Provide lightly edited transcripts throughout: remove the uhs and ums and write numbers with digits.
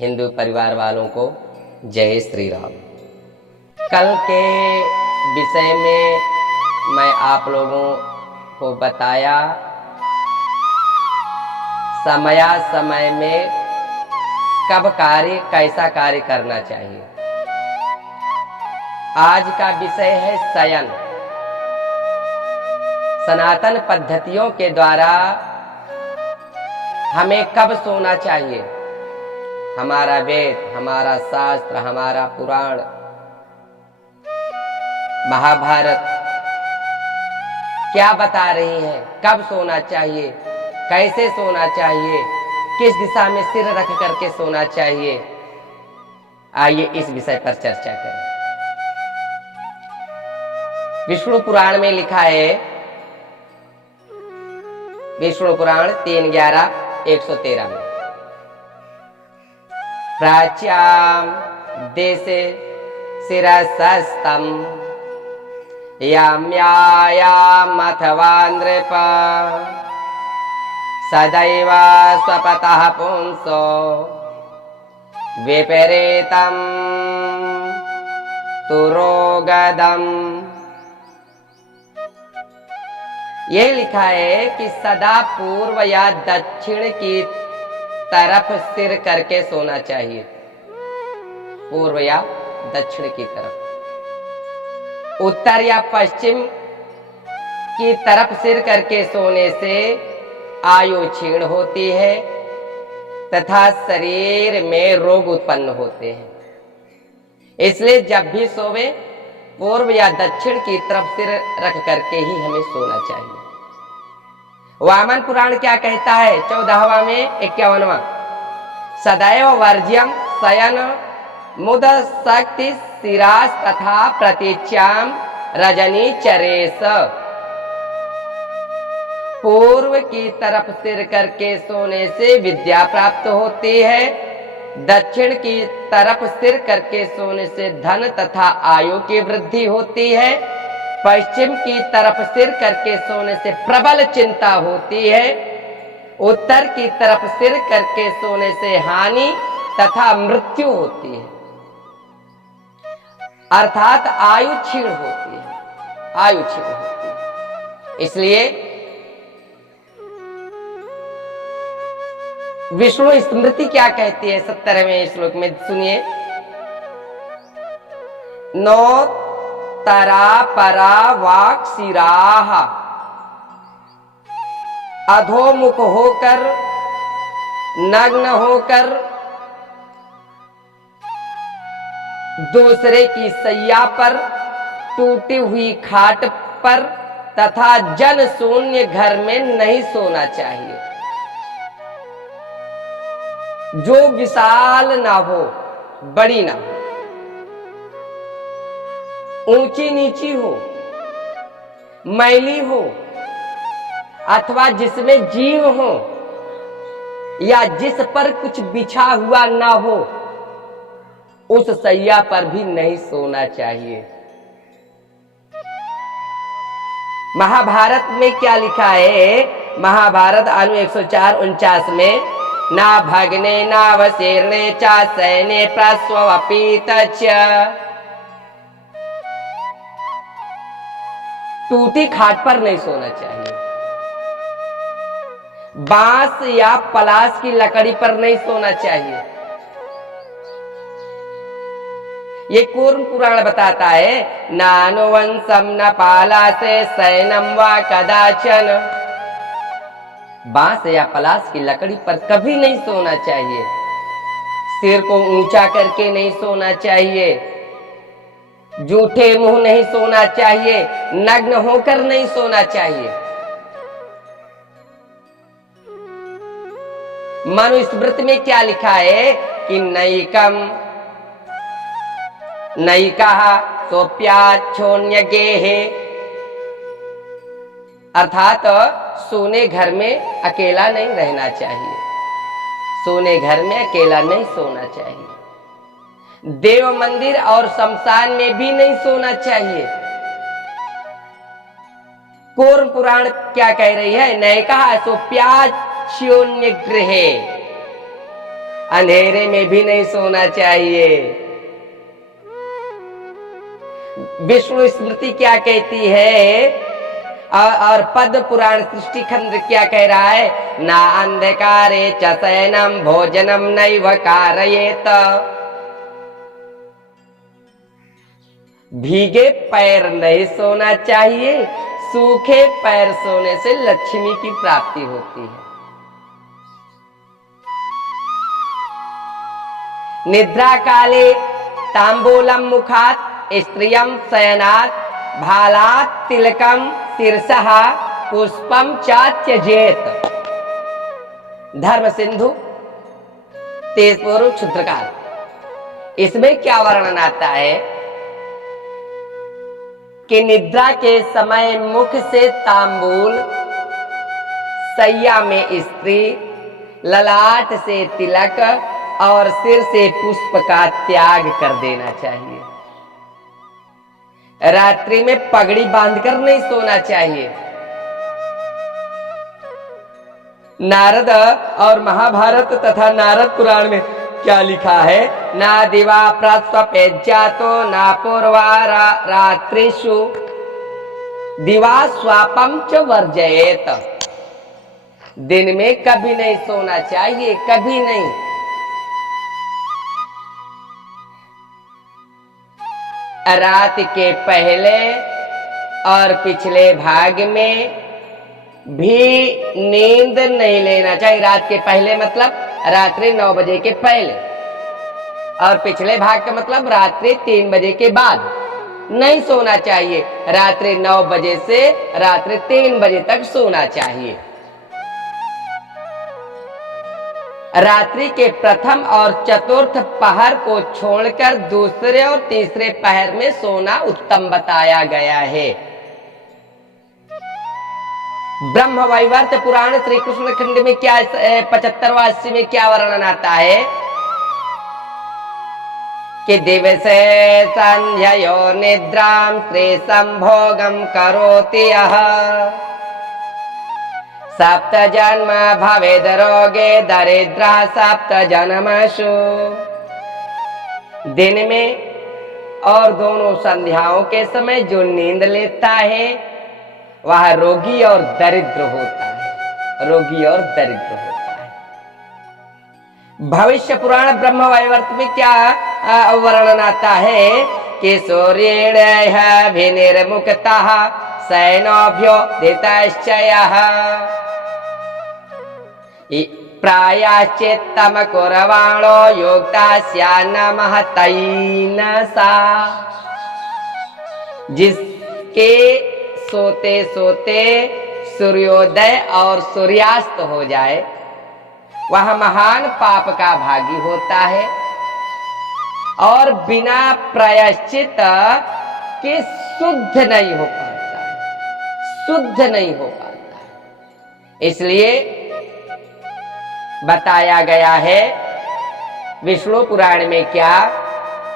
हिंदू परिवार वालों को जय श्री राम। कल के विषय में मैं आप लोगों को बताया समय समय में कब कैसा कार्य करना चाहिए। आज का विषय है शयन। सनातन पद्धतियों के द्वारा हमें कब सोना चाहिए। हमारा वेद, हमारा शास्त्र, हमारा पुराण, महाभारत क्या बता रही है, कब सोना चाहिए, कैसे सोना चाहिए, किस दिशा में सिर रख करके सोना चाहिए। आइए इस विषय पर चर्चा करें। विष्णु पुराण में लिखा है, विष्णु पुराण 3:11-113 में, प्राच्याम देशे शिरसस्तम याम्यायाम अथवा नृप सदैव स्वपतः पुंसो विपरीतम तुरोगदम। यह लिखा है कि सदा पूर्व या दक्षिण की तरफ सिर करके सोना चाहिए। पूर्व या दक्षिण की तरफ। उत्तर या पश्चिम की तरफ सिर करके सोने से आयु क्षीण होती है तथा शरीर में रोग उत्पन्न होते हैं। इसलिए जब भी सोवे पूर्व या दक्षिण की तरफ सिर रख करके ही हमें सोना चाहिए। वामन पुराण क्या कहता है 14वां में 51वां, सदैव वर्ज्यम शयन मुद शक्ति शिरास तथा प्रतीच्याम रजनी चरेस। पूर्व की तरफ सिर करके सोने से विद्या प्राप्त होती है, दक्षिण की तरफ सिर करके सोने से धन तथा आयु की वृद्धि होती है, पश्चिम की तरफ सिर करके सोने से प्रबल चिंता होती है, उत्तर की तरफ सिर करके सोने से हानि तथा मृत्यु होती है, अर्थात आयु क्षीण होती है, आयु क्षीण होती है। इसलिए विष्णु स्मृति क्या कहती है 70वें श्लोक में, सुनिए, नो तरा परा वाक शिराह, अधोमुख होकर, नग्न होकर दूसरे की सैया पर, टूटी हुई खाट पर तथा जन शून्य घर में नहीं सोना चाहिए। जो विशाल ना हो, बड़ी ना हो, ऊंची नीची हो, मैली हो, अथवा जिसमें जीव हो या जिस पर कुछ बिछा हुआ ना हो, उस सैया पर भी नहीं सोना चाहिए। महाभारत में क्या लिखा है, महाभारत अनु 104-49 में, ना भग्ने नावशीर्णे च सैने प्रस्वपीत च। टूटी खाट पर नहीं सोना चाहिए, बांस या पलाश की लकड़ी पर नहीं सोना चाहिए। ये कूर्म पुराण बताता है, नानुवंशम न पाला से सैनम व कदाचन। बांस या पलाश की लकड़ी पर कभी नहीं सोना चाहिए, सिर को ऊंचा करके नहीं सोना चाहिए, जूठे मुंह नहीं सोना चाहिए, नग्न होकर नहीं सोना चाहिए। मनुस्मृति में क्या लिखा है कि नैकम नैका सोप्याच्छोन्य गेहे, अर्थात सोने घर में अकेला नहीं रहना चाहिए, सोने घर में अकेला नहीं सोना चाहिए। देव मंदिर और शमशान में भी नहीं सोना चाहिए। कूर्म पुराण क्या कह रही है, नैका सोप्याच्छोन्य गृहे, अंधेरे में भी नहीं सोना चाहिए। विष्णु स्मृति क्या कहती है और पद्म पुराण सृष्टि खंड क्या कह रहा है? ना अंधकारे च शयनम भोजनम नैव कारयेत। भीगे पैर नहीं सोना चाहिए, सूखे पैर सोने से लक्ष्मी की प्राप्ति होती है। निद्रा काले तांबूलम मुखात स्त्रियम शयनात् भालात् तिलकम शीर्षः पुष्पम च त्यजेत। धर्म सिंधु 23 पूर्व क्षुद्रकाल। इसमें क्या वर्णन आता है कि निद्रा के समय मुख से तांबूल, सैया में स्त्री, ललाट से तिलक और सिर से पुष्प का त्याग कर देना चाहिए। रात्रि में पगड़ी बांधकर नहीं सोना चाहिए। नारद और महाभारत तथा नारद पुराण में क्या लिखा है? ना दिवा प्रस्वपेज्जातो ना पूर्वा रात्रिषु दिवा स्वापम च वर्जयेत। दिन में कभी नहीं सोना चाहिए, कभी नहीं। रात के पहले और पिछले भाग में भी नींद नहीं लेना चाहिए। रात के पहले मतलब रात्रि 9 बजे के पहले, और पिछले भाग का मतलब रात्रि 3 बजे के बाद नहीं सोना चाहिए। रात्रि 9 बजे से रात्रि 3 बजे तक सोना चाहिए। रात्रि के प्रथम और चतुर्थ पहर को छोड़कर दूसरे और तीसरे पहर में सोना उत्तम बताया गया है। ब्रह्म वैवर्त पुराण श्री कृष्ण खंड में क्या 75वां 80 में क्या वर्णन आता है कि दिवसे संध्यायो निद्रां स्त्री संभोगम करोति यः सप्त जन्म भवेद रोगे दरिद्र सप्त जन्मसु। दिन में और दोनों संध्याओं के समय जो नींद लेता है वह रोगी और दरिद्र होता है, रोगी और दरिद्र होता है। भविष्य पुराण ब्रह्म वैवर्त में क्या वर्णन आता है कि सूर्येण विनिर्मुक्तः शयनोभ्यो दितश्चयः प्रायश्चित्तम कुर्वाणो योक्तास्यान्नमः तैनसा। जिसके सोते सोते सूर्योदय और सूर्यास्त हो जाए वह महान पाप का भागी होता है और बिना प्रायश्चित के शुद्ध नहीं हो पाता है, शुद्ध नहीं हो पाता है। इसलिए बताया गया है विष्णु पुराण में क्या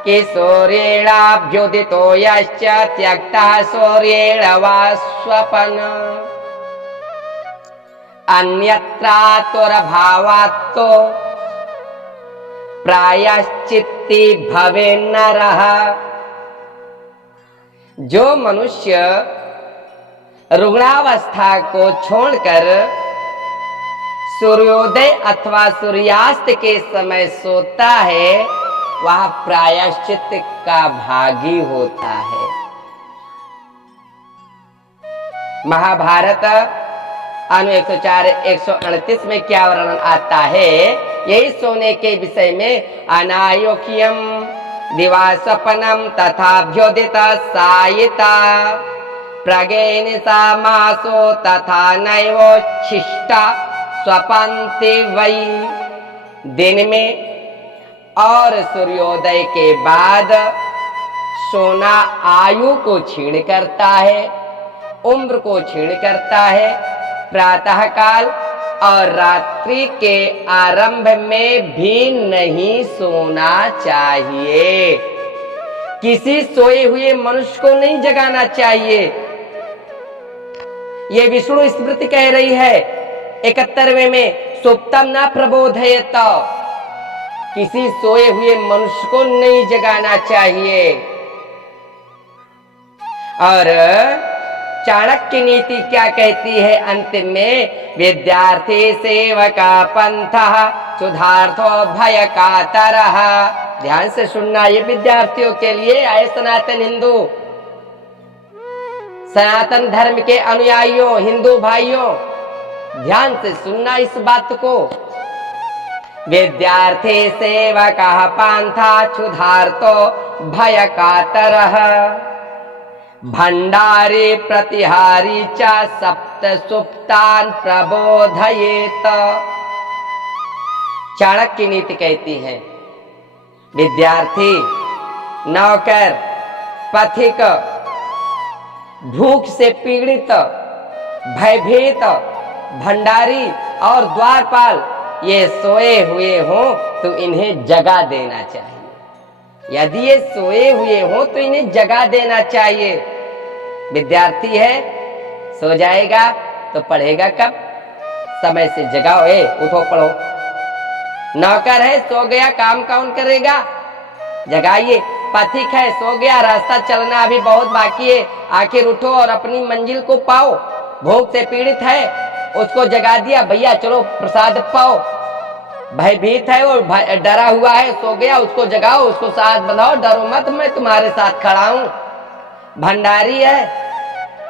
कि सूर्येणाभ्युदितो यश्च त्यक्तः सूर्येण वा स्वपन् अन्यत्रातुरभावात्तो प्रायश्चित्ती भवे नरः। जो मनुष्य रुग्णावस्था को छोड़कर सूर्योदय अथवा सूर्यास्त के समय सोता है वह प्रायश्चित का भागी होता है। महाभारत अनु 104 138 में क्या वर्णन आता है यही सोने के विषय में? अनायोक्यम दिवासपनम तथाभ्योदित सायिता प्रगेन समासो तथा नैवोच्छिष्टा स्वपन्ति वै। दिन में और सूर्योदय के बाद सोना आयु को क्षीण करता है, उम्र को क्षीण करता है। प्रातः काल और रात्रि के आरंभ में भी नहीं सोना चाहिए। किसी सोए हुए मनुष्य को नहीं जगाना चाहिए। ये विष्णु स्मृति कह रही है 71वें में सुप्तम न प्रबोधयेत। किसी सोए हुए मनुष्य को नहीं जगाना चाहिए। और चाणक्य नीति क्या कहती है अंतिम में? विद्यार्थी सेवका पंथा सुधार्थो भय कातरः। ध्यान से सुनना, ये विद्यार्थियों के लिए आए सनातन हिंदू, सनातन धर्म के अनुयायियों, हिंदू भाइयों, ध्यान से सुनना इस बात को। विद्यार्थी सेवका पंथा क्षुधार्तो भय कातरः भंडारी प्रतिहारी च सप्त सुप्तान प्रबोधयेत। चाणक्य नीति कहती है विद्यार्थी, नौकर, पथिक, भूख से पीड़ित, भयभीत, भंडारी और द्वारपाल ये सोए हुए हो तो इन्हें जगा देना चाहिए। यदि ये सोए हुए हो तो इन्हें जगा देना चाहिए। विद्यार्थी है, सो जाएगा तो पढ़ेगा कब? समय से जगाओ, उठो पढ़ो। नौकर है, सो गया, काम कौन करेगा? जगाइए। पथिक है, सो गया, रास्ता चलना अभी बहुत बाकी है, आखिर उठो और अपनी मंजिल को पाओ। भूख से पीड़ित है, उसको जगा दिया, भैया चलो प्रसाद पाओ। भयभीत है, वो डरा हुआ है, सो गया, उसको जगाओ, उसको साथ बंधाओ, डरो मत, मैं तुम्हारे साथ खड़ा हूं। भंडारी है,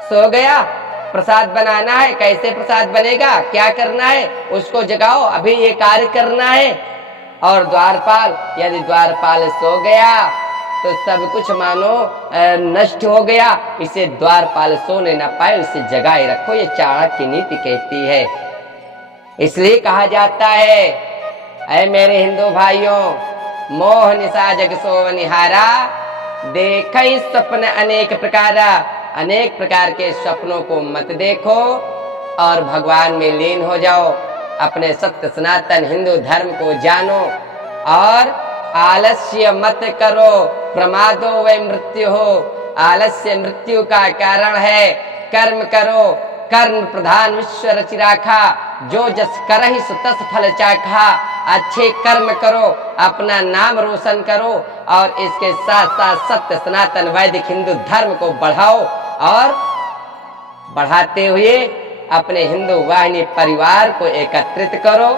सो गया, प्रसाद बनाना है, कैसे प्रसाद बनेगा, क्या करना है, उसको जगाओ, अभी ये कार्य करना है। और द्वारपाल, यदि द्वारपाल सो गया तो सब कुछ मानो नष्ट हो गया, इसे द्वारपाल सोने न पाए, उसे जगाए रखो, ये चाणक्य की नीति कहती है। इसलिए कहा जाता है, ऐ मेरे हिंदू भाइयों, मोह निशा जग सोव निहारा, देखई स्वप्न अनेक प्रकारा। अनेक प्रकार के स्वप्नों को मत देखो और भगवान में लीन हो जाओ। अपने सत्य सनातन हिंदू धर्म को जानो और आलस्य मत करो, प्रमादो वै मृत्यु हो। आलस्य मृत्यु का कारण है। कर्म करो, कर्म प्रधान विश्व रचि राखा, जो जस करहि सो तस फल चाखा। अच्छे कर्म करो, अपना नाम रोशन करो और इसके साथ साथ सत्य सनातन वैदिक हिंदू धर्म को बढ़ाओ और बढ़ाते हुए अपने हिंदू वाहिनी परिवार को एकत्रित करो।